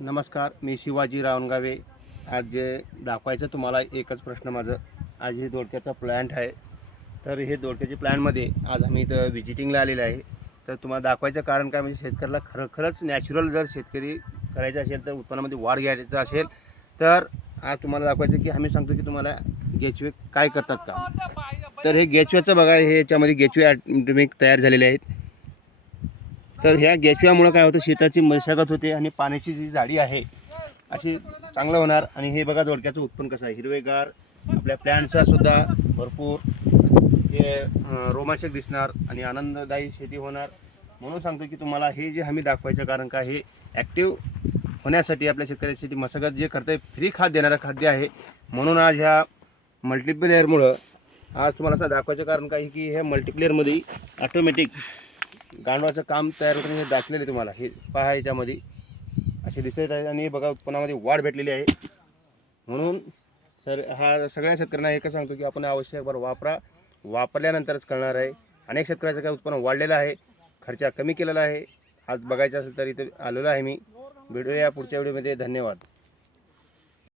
नमस्कार, मी शिवाजी रावणगावे. आज जे दाखवायचं तुम्हाला एकच प्रश्न माझं. आज हे दोडक्याचा प्लॅन्ट आहे. तर हे दोडक्याच्या प्लॅनमध्ये आज आम्ही इथं व्हिजिटिंगला आलेलं आहे. तर तुम्हाला दाखवायचं कारण काय म्हणजे शेतकऱ्याला खरंच नॅचरल जर शेतकरी करायचं असेल तर उत्पन्नामध्ये वाढ घ्यायचं असेल तर आज तुम्हाला दाखवायचं की आम्ही सांगतो की तुम्हाला गेचवे काय करतात का. तर हे गेचव्याचं बघा, हे याच्यामध्ये गेचवे ऑटोमॅटिक तयार झालेले आहेत. तर ह्या गेचव्यामुळे काय होतं, शेताची मशागत होते आणि पाण्याची जी जाडी आहे अशी चांगलं होणार. आणि हे बघा दोडक्याचं उत्पन्न कसं आहे, हिरवेगार, आपल्या प्लॅन्टचा सुद्धा भरपूर हे रोमांचक दिसणार आणि आनंददायी शेती होणार. म्हणून सांगतो की तुम्हाला हे जे आम्ही दाखवायचं कारण का हे ॲक्टिव्ह होण्यासाठी आपल्या शेतकऱ्यासाठी मशागत जे करते फ्री खाद देणारं खाद्य आहे. म्हणून आज ह्या मल्टीप्लेअरमुळं आज तुम्हाला असं दाखवायचं कारण काय की ह्या मल्टीप्लेअरमध्ये ऑटोमॅटिक गांडवाचं काम तयार होतं. हे दाखलेलं तुम्हाला हे पहा, याच्यामध्ये असे दिसत आहे आणि बघा उत्पन्नामध्ये वाढ भेटलेली आहे. म्हणून हा सगळ्या शेतकऱ्यांना एकच सांगतो की आपण आवश्यक वापरा, वापरल्यानंतरच कळणार आहे. अनेक शेतकऱ्याचं काय उत्पन्न वाढलेलं आहे, खर्च कमी केलेला आहे. आज बघायचं असेल तर इथे आलेलो आहे मी. भेटूया पुढच्या व्हिडिओमध्ये. धन्यवाद.